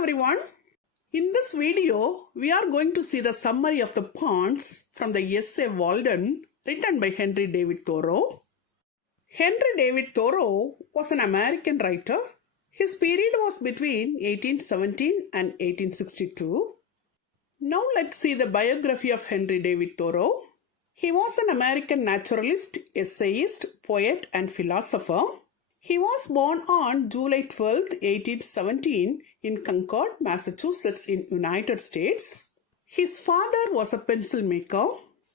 everyone. In this video, we are going to see the summary of the ponds from the essay Walden written by Henry David Thoreau. Henry David Thoreau was an American writer. His period was between 1817 and 1862. Now let's see the biography of Henry David Thoreau. He was an American naturalist, essayist, poet and philosopher. He was born on July 12, 1817 in Concord, Massachusetts in United States. His father was a pencil maker.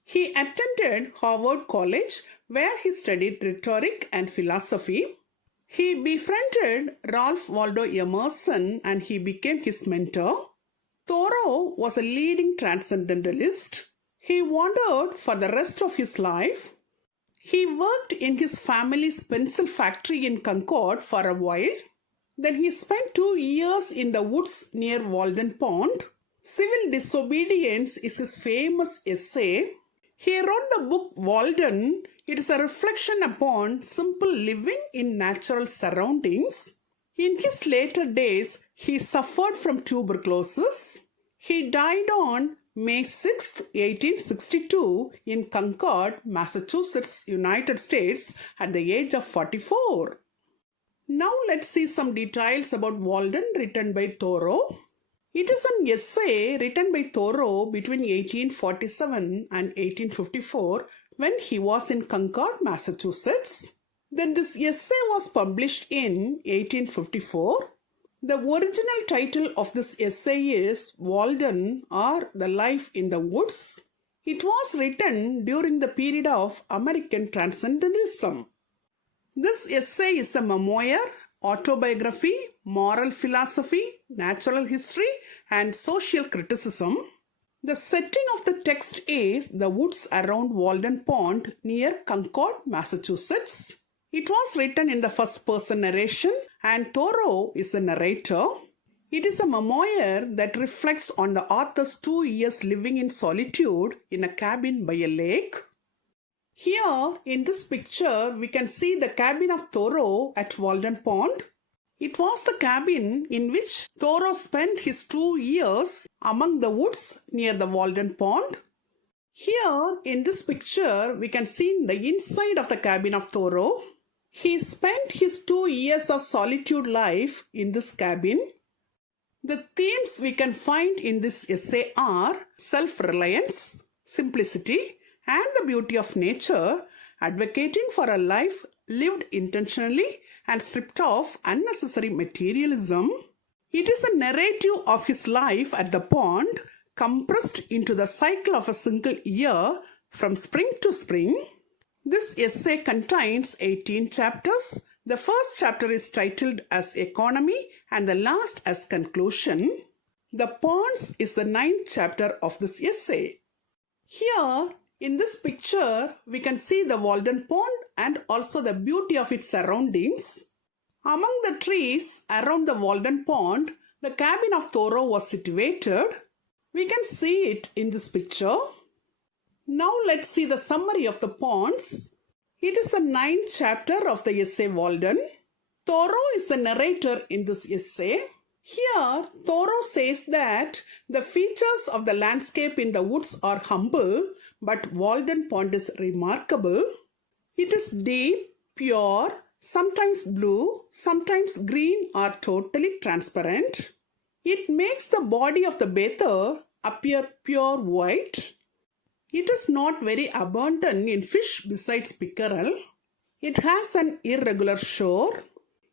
He attended Harvard College where he studied rhetoric and philosophy. He befriended Ralph Waldo Emerson and he became his mentor. Thoreau was a leading transcendentalist. He wandered for the rest of his life. He worked in his family's pencil factory in Concord for a while. Then he spent 2 years in the woods near Walden Pond. Civil Disobedience is his famous essay. He wrote the book Walden. It is a reflection upon simple living in natural surroundings. In his later days, he suffered from tuberculosis. He died on May 6, 1862 in Concord, Massachusetts, United States at the age of 44. Now let's see some details about Walden written by Thoreau. It is an essay written by Thoreau between 1847 and 1854 when he was in Concord, Massachusetts. Then this essay was published in 1854. The original title of this essay is Walden or The Life in the Woods. It was written during the period of American Transcendentalism. This essay is a memoir, autobiography, moral philosophy, natural history, and social criticism. The setting of the text is the woods around Walden Pond near Concord, Massachusetts. It was written in the first-person narration and Thoreau is the narrator. It is a memoir that reflects on the author's 2 years living in solitude in a cabin by a lake. Here in this picture, we can see the cabin of Thoreau at Walden Pond. It was the cabin in which Thoreau spent his 2 years among the woods near the Walden Pond. Here in this picture, we can see the inside of the cabin of Thoreau. He spent his 2 years of solitude life in this cabin. The themes we can find in this essay are self-reliance, simplicity, and the beauty of nature, advocating for a life lived intentionally and stripped of unnecessary materialism. It is a narrative of his life at the pond, compressed into the cycle of a single year from spring to spring. This essay contains 18 chapters. The first chapter is titled as Economy and the last as Conclusion. The Ponds is the 9th chapter of this essay. Here, in this picture, we can see the Walden Pond and also the beauty of its surroundings. Among the trees around the Walden Pond, the cabin of Thoreau was situated. We can see it in this picture. Now let's see the summary of the ponds. It is the 9th chapter of the essay Walden. Thoreau is the narrator in this essay. Here, Thoreau says that the features of the landscape in the woods are humble, but Walden Pond is remarkable. It is deep, pure, sometimes blue, sometimes green or totally transparent. It makes the body of the bather appear pure white. It is not very abundant in fish besides pickerel. It has an irregular shore.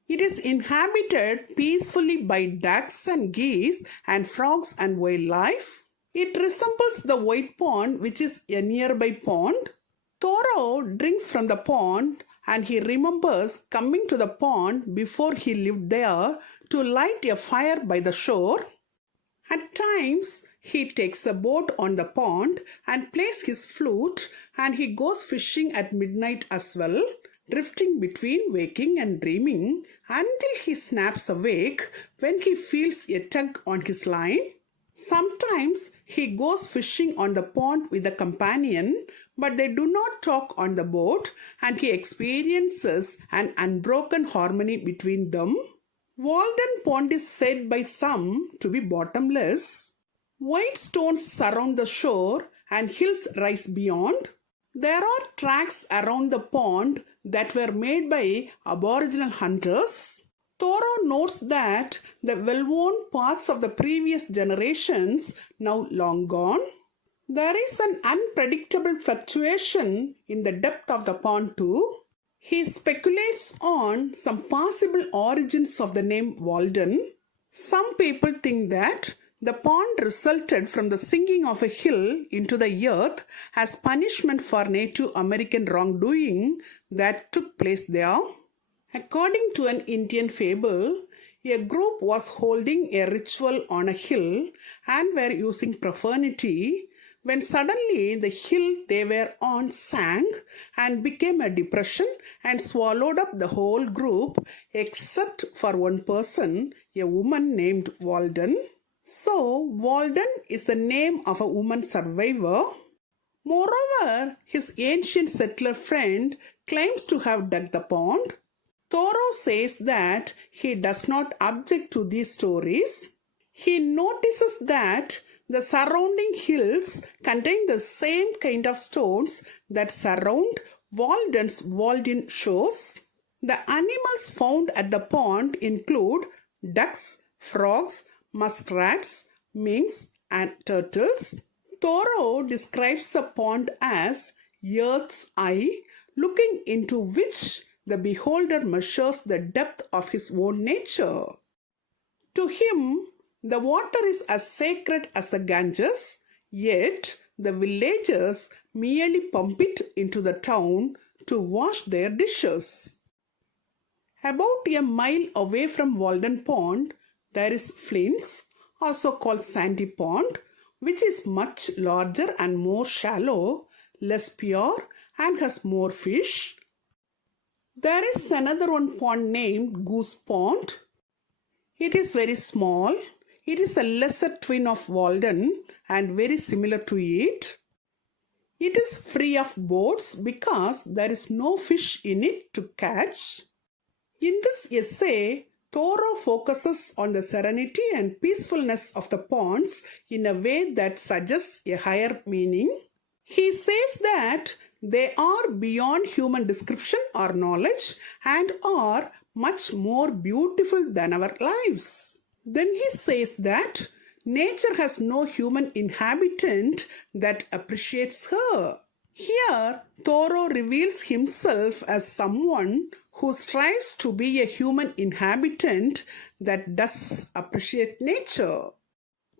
It is inhabited peacefully by ducks and geese and frogs and wildlife. It resembles the White Pond, which is a nearby pond. Thoreau drinks from the pond and he remembers coming to the pond before he lived there to light a fire by the shore. At times, he takes a boat on the pond and plays his flute, and he goes fishing at midnight as well, drifting between waking and dreaming until he snaps awake when he feels a tug on his line. Sometimes he goes fishing on the pond with a companion, but they do not talk on the boat and he experiences an unbroken harmony between them. Walden Pond is said by some to be bottomless. White stones surround the shore and hills rise beyond. There are tracks around the pond that were made by Aboriginal hunters. Thoreau notes that the well-worn paths of the previous generations now long gone. There is an unpredictable fluctuation in the depth of the pond too. He speculates on some possible origins of the name Walden. Some people think that the pond resulted from the sinking of a hill into the earth as punishment for Native American wrongdoing that took place there. According to an Indian fable, a group was holding a ritual on a hill and were using profanity when suddenly the hill they were on sank and became a depression and swallowed up the whole group except for one person, a woman named Walden. So, Walden is the name of a woman survivor. Moreover, his ancient settler friend claims to have dug the pond. Thoreau says that he does not object to these stories. He notices that the surrounding hills contain the same kind of stones that surround Walden's Walden shores. The animals found at the pond include ducks, frogs, muskrats, minks, and turtles. Thoreau describes the pond as earth's eye, looking into which the beholder measures the depth of his own nature. To him, the water is as sacred as the Ganges, yet the villagers merely pump it into the town to wash their dishes. About a mile away from Walden Pond, there is Flint's, also called Sandy Pond, which is much larger and more shallow, less pure, and has more fish. There is another one pond named Goose Pond. It is very small. It is a lesser twin of Walden and very similar to it. It is free of boats because there is no fish in it to catch. In this essay, Thoreau focuses on the serenity and peacefulness of the ponds in a way that suggests a higher meaning. He says that they are beyond human description or knowledge and are much more beautiful than our lives. Then he says that nature has no human inhabitant that appreciates her. Here, Thoreau reveals himself as someone who strives to be a human inhabitant that does appreciate nature.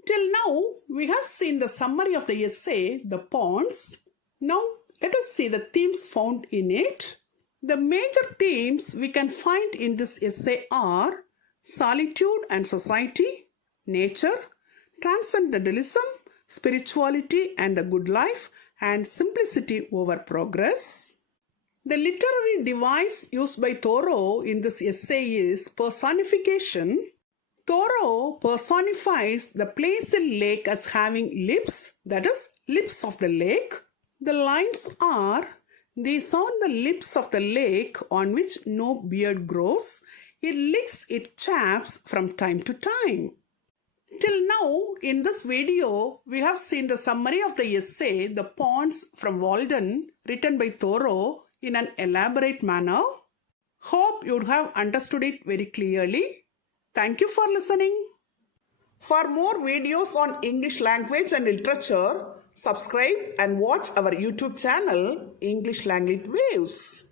Till now, we have seen the summary of the essay, The Ponds. Now, let us see the themes found in it. The major themes we can find in this essay are solitude and society, nature, transcendentalism, spirituality and the good life, and simplicity over progress. The literary device used by Thoreau in this essay is personification. Thoreau personifies the Placid Lake as having lips, that is, lips of the lake. The lines are, these are the lips of the lake on which no beard grows. It licks its chaps from time to time. Till now, in this video, we have seen the summary of the essay, The Ponds from Walden, written by Thoreau in an elaborate manner. Hope you would have understood it very clearly. Thank you for listening. For more videos on English language and literature, subscribe and watch our YouTube channel, English Language Waves.